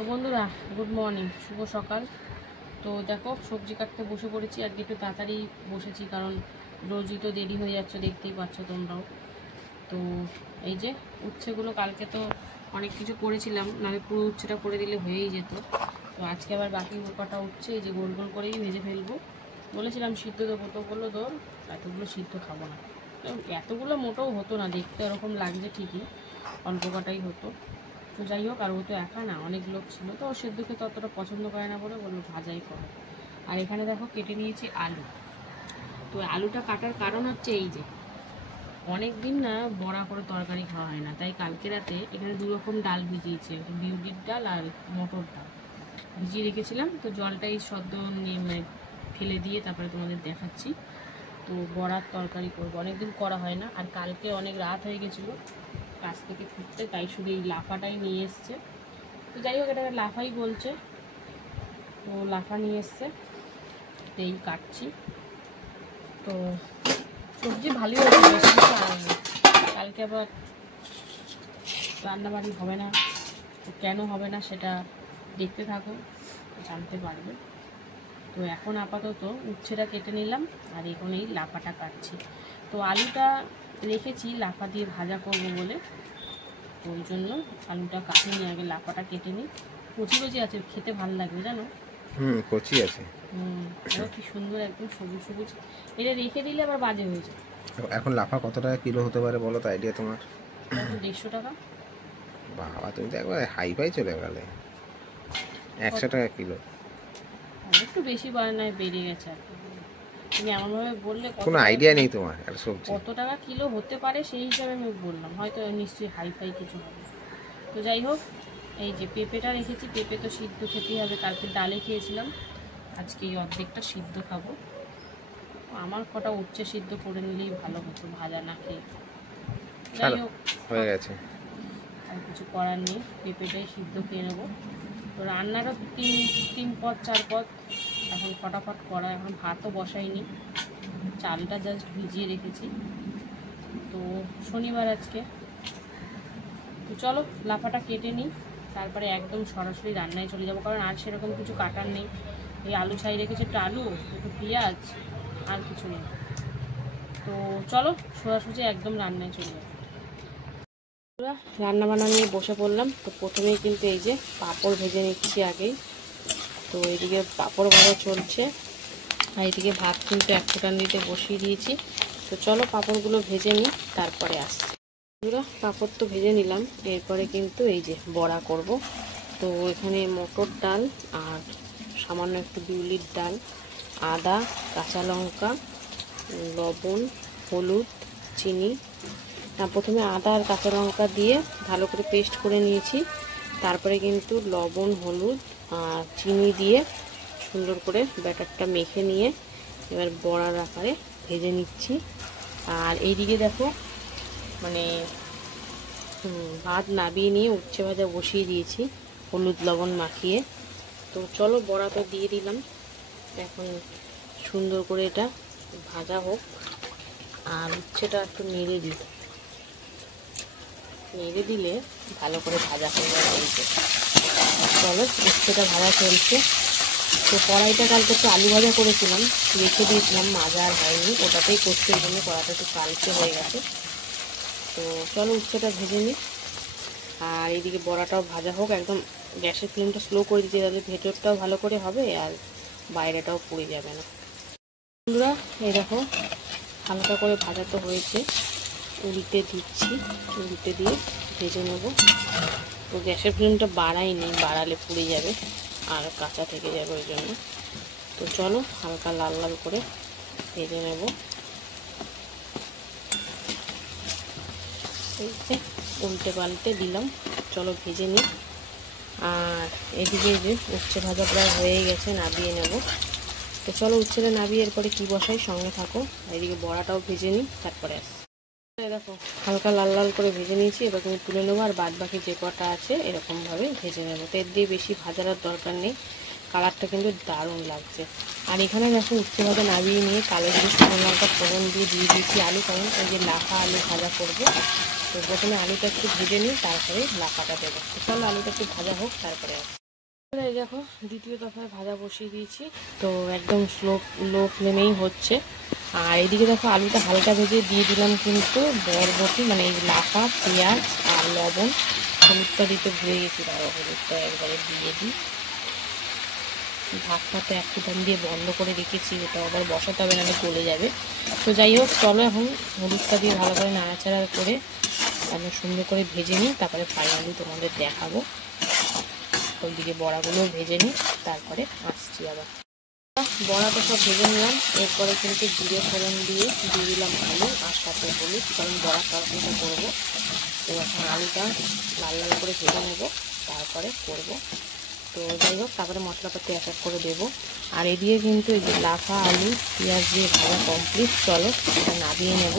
তো বন্ধুরা good morning, শুভ সকাল। তো দেখো সবজি কাটতে বসে পড়েছি। আজকে একটু তাড়াতাড়ি বসেছি কারণ রোজই তো দেরি হয়ে যাচ্ছে, দেখতেই পাচ্ছ তোমরাও। তো এই যে উচ্ছেগুলো কালকে তো অনেক কিছু করেছিলাম, নাহলে পুরো উচ্ছেটা করে দিলে হয়েই যেত। তো আজকে আবার বাকি কটা উচ্ছে এই যে গোল গোল করেই ভেজে ফেলবো। বলেছিলাম সিদ্ধ দেবো, তো বললো তোর এতগুলো সিদ্ধ খাবো না। এতগুলো মোটেও হতো না, দেখতে ওরকম লাগছে ঠিকই, অল্প কটাই হতো। তো যাই হোক, আর ও তো একা না, অনেক লোক ছিল, তো ও সেদ্ধ খেতে অতটা পছন্দ করে না বলে বললো ভাজাই করো। আর এখানে দেখো কেটে নিয়েছি আলু। তো আলুটা কাটার কারণ হচ্ছে এই যে অনেক দিন না বড়া করে তরকারি খাওয়া হয় না, তাই কালকে রাতে এখানে দু রকম ডাল ভিজিয়েছি, একটা বিউলির ডাল আর মটর ডাল ভিজিয়ে রেখেছিলাম। তো জলটাই সদ্য নিয়ে ফেলে দিয়ে তারপরে তোমাদের দেখাচ্ছি। তো বড়ার তরকারি করবো, অনেকদিন করা হয় না। আর কালকে অনেক রাত হয়ে গেছিলো কাছ থেকে ফিরতে, তাই শুধু এই লাফাটাই নিয়ে এসছে। তো যাই হোক, এটাকে লাফাই বলছে। তো লাফা নিয়ে এসছে, এই কাটছি। তো সবজি ভালোই হয়েছে, বেশি কিছু আনায়নি। কালকে আবার রান্নাবাড়ি হবে না, তো কেন হবে না সেটা দেখতে থাকো, জানতে পারবে। তো এখন আপাতত উচ্ছেটা কেটে নিলাম আর এখন এই লাফাটা কাটছি। তো আলুটা রেখেছি লাফা দিয়ে ভাজা করবো বলে, ওই জন্য আলুটা কাটিয়ে নিয়ে আগে লাফাটা কেটে নিই। কচি কচি আছে, খেতে ভালো লাগবে জানো। কচি আছে। কি সুন্দর একদম সবুজ সবুজ। এটা রেখে দিলে আবার বাজে হয়ে যায়। এখন লাফা কত টাকা কিলো হতে পারে বলো তো, আইডিয়া তোমার? 150 টাকা। বাবা, তুমি তো একবার হাই ফাই চলে গেলে। 100 টাকা কিলো? একটু বেশি বানায় বেড়ে গেছে আর কি। তুমি এমনভাবে বললে কোনো আইডিয়া নেই তোমার একটা সবজি কত টাকা কিলো হতে পারে, সেই হিসাবে আমি বললাম, হয়তো নিশ্চয়ই হাইফাই কিছু হবে। তো যাই হোক, এই যে পেঁপেটা রেখেছি, পেঁপে তো সিদ্ধ খেতেই হবে, কালকে ডালে খেয়েছিলাম, আজকে এই অর্ধেকটা সিদ্ধ খাবো। আমার কটা উচ্ছে সিদ্ধ করে নিলেই ভালো হতো, ভাজা না খেয়ে। যাই হোক, হয়ে গেছে, আর কিছু করার নেই, পেঁপেটাই সিদ্ধ খেয়ে নেবো। তো রান্নারও তিন পদ 4 পদ এখন ফটাফট করা। এখন ভাতও বসাইনি, চালটা জাস্ট ভিজিয়ে রেখেছি। তো শনিবার আজকে। তো চলো লাফাটা কেটে নিই, তারপরে একদম সরাসরি রান্নায় চলে যাবো, কারণ আর সেরকম কিছু কাটার নেই। এই আলু ছাই রেখেছি, একটা আলু, একটু পেঁয়াজ, আর কিছু নেই। তো চলো সোজাসুজি একদম রান্নায় চলে যাবো। রান্না বান্না নিয়ে বসে পড়লাম। তো প্রথমেই কিন্তু এই যে পাঁপড় ভেজে নিচ্ছি আগেই। তো এইদিকে পাঁপড় ভাজা চলছে, আর এইদিকে ভাত কিন্তু 1 ফোঁটান দিতে বসিয়ে দিয়েছি। তো চলো পাঁপড়গুলো ভেজে নিই, তারপরে আসছি। পাঁপড় তো ভেজে নিলাম, এরপরে কিন্তু এই যে বড়া করব। তো এখানে মটর ডাল আর সামান্য একটু বিউলির ডাল, আদা, কাঁচা লঙ্কা, লবণ, হলুদ, চিনি। প্রথমে আদা আর কাঁচা লঙ্কা দিয়ে ভালো করে পেস্ট করে নিয়েছি, তারপরে কিন্তু লবণ, হলুদ আর চিনি দিয়ে সুন্দর করে ব্যাটারটা মেখে নিয়ে এবার বড়ার আকারে ভেজে নিচ্ছি। আর এইদিকে দেখো মানে ভাত নাবিয়ে নিয়ে উচ্ছে ভাজা বসিয়ে দিয়েছি হলুদ লবণ মাখিয়ে। তো চলো বড়া তো দিয়ে দিলাম, এখন সুন্দর করে এটা ভাজা হোক। আর উচ্ছেটা একটু নেড়ে দিলে ভালো করে ভাজা হয়ে যাবে। চলো উচ্ছেটা ভাজা চলছে। তো কড়াইটা কালকে একটু আলু ভাজা করেছিলাম, রেখে দিয়েছিলাম, মাজা আর হয়নি, ওটাতেই করছে, এই জন্য কড়াইটা একটু কালচে হয়ে গেছে। তো চলো উচ্ছেটা ভেজে নিই, আর এইদিকে বড়াটাও ভাজা হোক। একদম গ্যাসের ফ্লেমটা স্লো করে দিতে, তাহলে ভেতরটাও ভালো করে হবে আর বাইরেটাও পুড়ে যাবে না। বন্ধুরা এই দেখো হালকা করে ভাজা তো হয়েছে, উল্টে দিচ্ছি, উল্টে দিয়ে ভেজে নেব। তো গ্যাসের ফ্লেমটা বাড়াইনি, বাড়ালে পুড়ে যাবে আর কাঁচা থেকে যাবে, ওই জন্য। তো চলো হালকা লাল লাল করে ভেজে নেব। এই যে উল্টে পাল্টে দিলাম, চলো ভেজে নিই। আর এদিকে যে উচ্ছে ভাজা প্রায় হয়ে গেছে, নাবিয়ে নেব। তো চলো উচ্ছেটা নাবিয়ে এরপরে কী বসাই, সঙ্গে থাকো। এদিকে বড়াটাও ভেজে নিই, তারপরে আসছি। দেখো হালকা লাল লাল করে ভেজে নিয়েছি, এবার তুমি তুলে নেবো, আর বাদ বাকি যে কটা আছে এরকমভাবে ভেজে নেবো। তেল দিয়ে বেশি ভাজার দরকার নেই, কালারটা কিন্তু দারুণ লাগছে। আর এখানে দেখো উচ্ছে ভাজা নাবিয়ে নিয়ে কালো জিরে শুকনো লঙ্কা ফোড়ন দিয়ে দিয়েছি আলু, কারণ ওই যে লাফা আলু ভাজা করবো। তো প্রথমে আলুটা একটু ভেজে নিই, তারপরে লাফাটা দেবো। তো চলো আলুটা একটু ভাজা হোক, তারপরে আসি। এই দেখো দ্বিতীয় দফায় ভাজা বসিয়ে দিয়েছি, তো একদম লো ফ্লেমেই হচ্ছে। আর এদিকে দেখো আলুটা হালকা ভেজে দিয়ে দিলাম কিন্তু বরবটি, মানে এই লাফা, পেঁয়াজ আর লবণ, হলুদটা দিতে ভুলে গেছি, তারপর হলুদটা একবারে দিয়ে দিই। ভাতটা তো এক ফুটান দিয়ে বন্ধ করে রেখেছি, ওটা আবার বসাতে হবে, নাহলে গলে যাবে। তো যাই হোক চলো এখন হলুদটা দিয়ে ভালো করে নাড়াচাড়া করে আমি সুন্দর করে ভেজে নিই, তারপরে ফাইনালি তোমাদের দেখাবো। ওইদিকে বড়াগুলো ভেজে নিই, তারপরে আসছি আবার। বড়াটা সব ভেজে নিলাম, এরপরে কিন্তু জিরে ফোড়ন দিয়ে দিলাম আলু আর সাথে হলুদ, কারণ বড়া তরকারিটা করবো। তো এখন আলুটা লাল লাল করে ভেজে নেবো, তারপরে করবো। তো যাই হোক তারপরে মশলাপাতি এক এক করে দেবো। আর এদিকে কিন্তু এই যে লাফা আলু পেঁয়াজ দিয়ে ভাজা কমপ্লিট। চলো এটা নাবিয়ে নেব,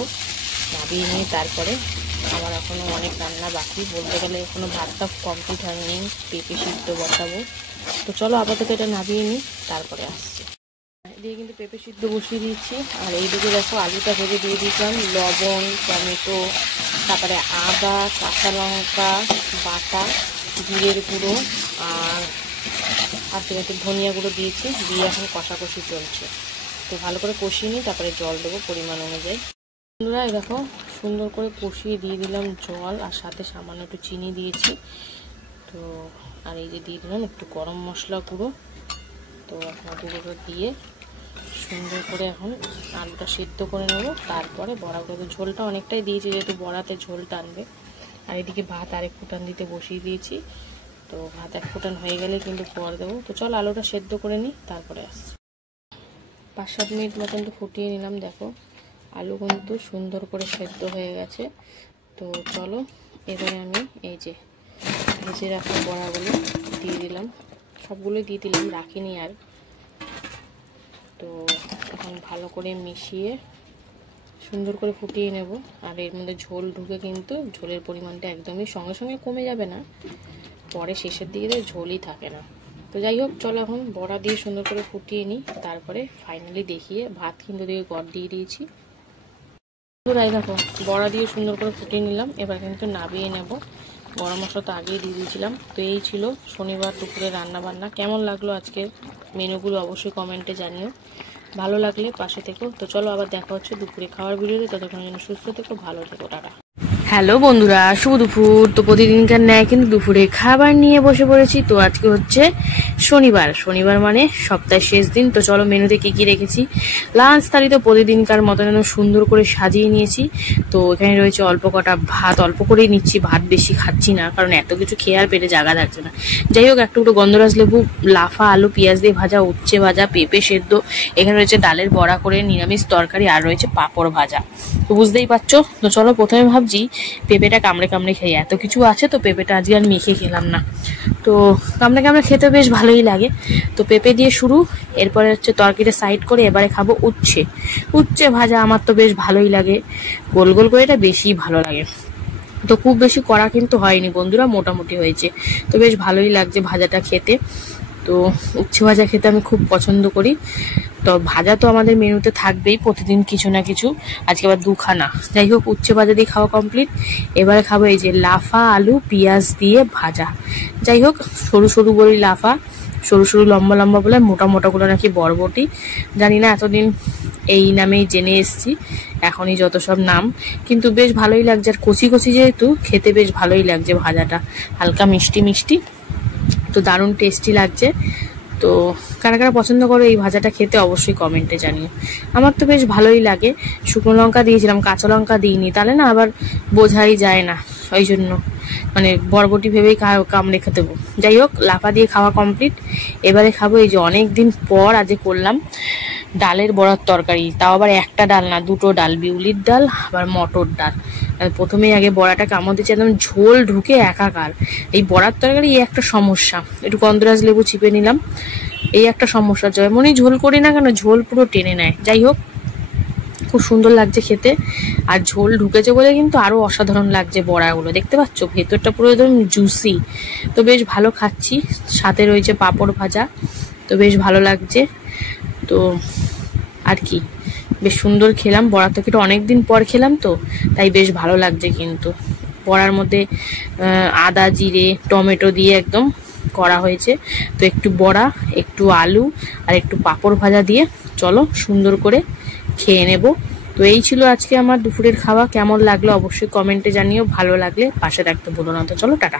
নাবিয়ে নিয়ে তারপরে আমার এখনও অনেক রান্না বাকি, বলতে গেলে এখনও ভাতটা কমপ্লিট হয়নি, পেঁপে সিদ্ধ বসাবো। তো চলো আপাতত এটা নাবিয়ে নিই, তারপরে আসছি। এদিকে কিন্তু পেঁপে সিদ্ধ বসিয়ে দিয়েছি, আর এইদিকে দেখো আলুটা ভেজে দিয়ে দিয়েছিলাম, লবণ, টমেটো, তারপরে আদা, কাঁচা লঙ্কা বাটা, জিরের গুঁড়ো আর একটু ধনিয়া গুঁড়ো দিয়েছি, দিয়ে এখন কষাকষি চলছে। তো ভালো করে কষিয়ে নিই, তারপরে জল দেবো পরিমাণ অনুযায়ী। বন্ধুরা দেখো সুন্দর করে কষিয়ে দিয়ে দিলাম জল, আর সাথে সামান্য একটু চিনি দিয়েছি। তো আর এই যে দিয়ে দিলাম একটু গরম মশলা গুঁড়ো। তো এখন গুঁড়োটা দিয়ে সুন্দর করে এখন আলুটা সিদ্ধ করে নেব, তারপরে বড়াগুলো, ঝোলটা অনেকটাই দিয়েছি যেহেতু বড়াতে ঝোল টানবে। আর এদিকে ভাত আরেক ফুটান দিতে বসিয়ে দিয়েছি, তো ভাত এক ফুটান হয়ে গেলে কিন্তু পর দেবো। তো চল আলুটা সেদ্ধ করে নিই, তারপরে আসছি। 5-7 মিনিট মতন তো ফুটিয়ে নিলাম, দেখো আলু কিন্তু সুন্দর করে সেদ্ধ হয়ে গেছে। তো চলো এবারে আমি এই যে ভেজে রাখা বড়াগুলো দিয়ে দিলাম, সবগুলোই দিয়ে দিলাম, রাখিনি আর। তো এখন ভালো করে মিশিয়ে সুন্দর করে ফুটিয়ে নেব। আর এর মধ্যে ঝোল ঢুকে কিন্তু ঝোলের পরিমাণটা একদমই সঙ্গে সঙ্গে কমে যাবে না, পরে শেষের দিকে ঝোলই থাকে না। তো যাই হোক চলো এখন বড়া দিয়ে সুন্দর করে ফুটিয়ে নিই, তারপরে ফাইনালি দেখিয়ে ভাত কিন্তু দিয়ে গড় দিয়ে দিয়েছি। তাই দেখো বড়া দিয়ে সুন্দর করে ফুটিয়ে নিলাম, এবার কিন্তু নাবিয়ে নেব। গরম মশলা তো আগেই দিয়ে দিয়েছিলাম। তো এই ছিল শনিবার দুপুরে রান্না বান্না। কেমন লাগলো আজকের মেনুগুলো অবশ্যই কমেন্টে জানিও, ভালো লাগলে পাশে থেকো। তো চলো আবার দেখা হচ্ছে দুপুরে খাওয়ার ভিডিওতে, ততক্ষণ যেন সুস্থ থেকো, ভালো থেকো, টাটা। হ্যালো বন্ধুরা, শুভ দুপুর। তো প্রতিদিনকার ন্যায় কিন্তু দুপুরে খাবার নিয়ে বসে পড়েছি। তো আজকে হচ্ছে শনিবার মানে সপ্তাহের শেষ দিন। তো চলো মেনুতে কি কি রেখেছি। লাঞ্চ থালি তো প্রতিদিনকার মতো যেন সুন্দর করে সাজিয়ে নিয়েছি। তো এখানে রয়েছে অল্প কটা ভাত, অল্প করেই নিচ্ছি, ভাত বেশি খাচ্ছি না, কারণ এত কিছু খেয়ে আর পেটে জায়গা থাকছে না। যাই হোক একটু গন্ধরাজ লেবু, লাফা আলু পেঁয়াজ দিয়ে ভাজা, উচ্ছে ভাজা, পেঁপে সেদ্ধ, এখানে রয়েছে ডালের বড়া করে, নিরামিষ তরকারি, আর রয়েছে পাঁপড় ভাজা। তো বুঝতেই পারছো। তো চলো প্রথমে ভাবছি পেঁপেটা কামড়ে কামড়ে খেয়ে, এত কিছু আছে তো পেঁপেটা আজকে আর মেখে খেলাম না। তো কামড়ে কামড়ে খেতে বেশ ভালোই লাগে। তো পেঁপে দিয়ে শুরু, এরপরে হচ্ছে তরকারিটা সাইড করে এবারে খাবো উচ্ছে ভাজা। আমার তো বেশ ভালোই লাগে, গোল গোল করে এটা বেশি ভালো লাগে। তো খুব বেশি কড়া কিন্তু হয়নি বন্ধুরা, মোটামুটি হয়েছে। তো বেশ ভালোই লাগছে ভাজাটা খেতে। তো উচ্ছে ভাজা খেতে আমি খুব পছন্দ করি। তো ভাজা তো আমাদের মেনুতে থাকবেই প্রতিদিন কিছু না কিছু, আজকে আবার দুখানা। যাই হোক উচ্ছে ভাজা দিয়ে খাওয়া কমপ্লিট। এবারে খাবো এই যে লাফা আলু পেঁয়াজ দিয়ে ভাজা। যাই হোক সরু সরু বলি লাফা, সরু সরু লম্বা লম্বা বলে, মোটা মোটাগুলো নাকি বরবটি। জানি না, এতদিন এই নামেই জেনে এসছি, এখনই যত সব নাম। কিন্তু বেশ ভালোই লাগছে, আর কচি কচি যেহেতু খেতে বেশ ভালোই লাগছে ভাজাটা, হালকা মিষ্টি মিষ্টি। তো দারুণ টেস্টি লাগছে। তো কারা কারা পছন্দ করো এই ভাজাটা খেতে অবশ্যই কমেন্টে জানিও। আমার তো বেশ ভালোই লাগে। শুকনো লঙ্কা দিয়েছিলাম, কাঁচা লঙ্কা দিইনি, তাহলে না আবার বোঝাই যায় না, ওই জন্য মানে বরবটি ভেবেই কামড়ে খেতে দেবো। যাই হোক লাফা দিয়ে খাওয়া কমপ্লিট। এবারে খাবো এই যে অনেক দিন পর আজকে করলাম ডালের বড়ার তরকারি, তাও আবার একটা ডাল না, দুটো ডাল, বিউলির ডাল আবার মটর ডাল। প্রথমেই আগে বড়াটা কামড় দিচ্ছে, একদম ঝোল ঢুকে একাকার। এই বড়ার তরকারি এই একটা সমস্যা, একটু গন্ধরাজ লেবু চিপে নিলাম, এই একটা সমস্যা। যেমনই ঝোল করি না কেন ঝোল পুরো টেনে নেয়। যাই হোক খুব সুন্দর লাগছে খেতে, আর ঝোল ঢুকেছে বলে কিন্তু আরো অসাধারণ লাগছে বড়াগুলো। দেখতে পাচ্ছ ভেতরটা পুরো একদম জুসি। তো বেশ ভালো খাচ্ছি, সাথে রয়েছে পাঁপড় ভাজা। তো বেশ ভালো লাগছে। তো আর কি বেশ সুন্দর খেলাম, বড়া তরকারিটা অনেকদিন পর খেলাম তো তাই বেশ ভালো লাগছে। কিন্তু বড়ার মধ্যে আদা জিরে টমেটো দিয়ে একদম করা হয়েছে। তো একটু বড়া, একটু আলু আর একটু পাঁপড় ভাজা দিয়ে চলো সুন্দর করে খেয়ে নেব। তো এই ছিল আজকে আমার দুপুরের খাওয়া। কেমন লাগলো অবশ্যই কমেন্টে জানিও, ভালো লাগলে পাশে রাখতে ভুলো না। তো চলো টাটা।